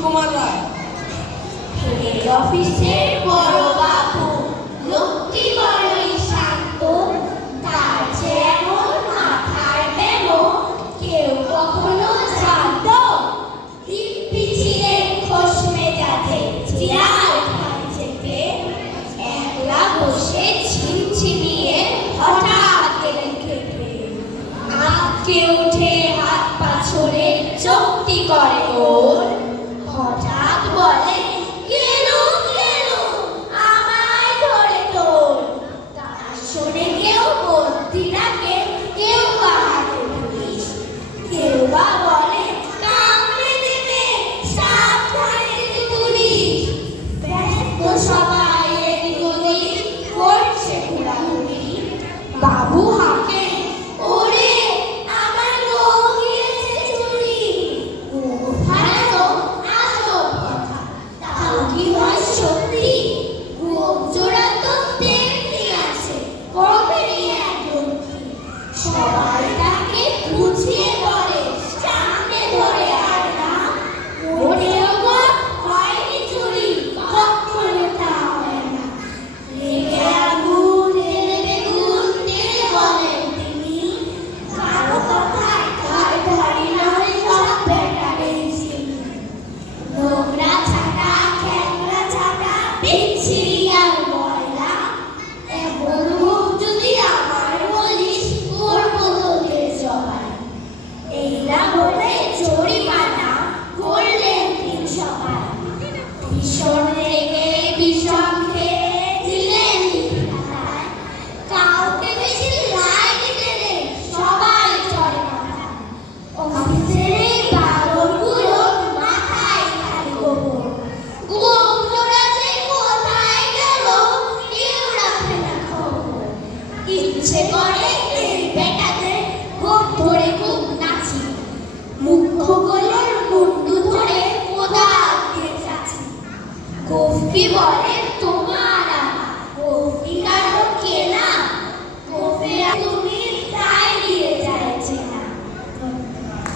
সুকুমার রায়। অফিসের short.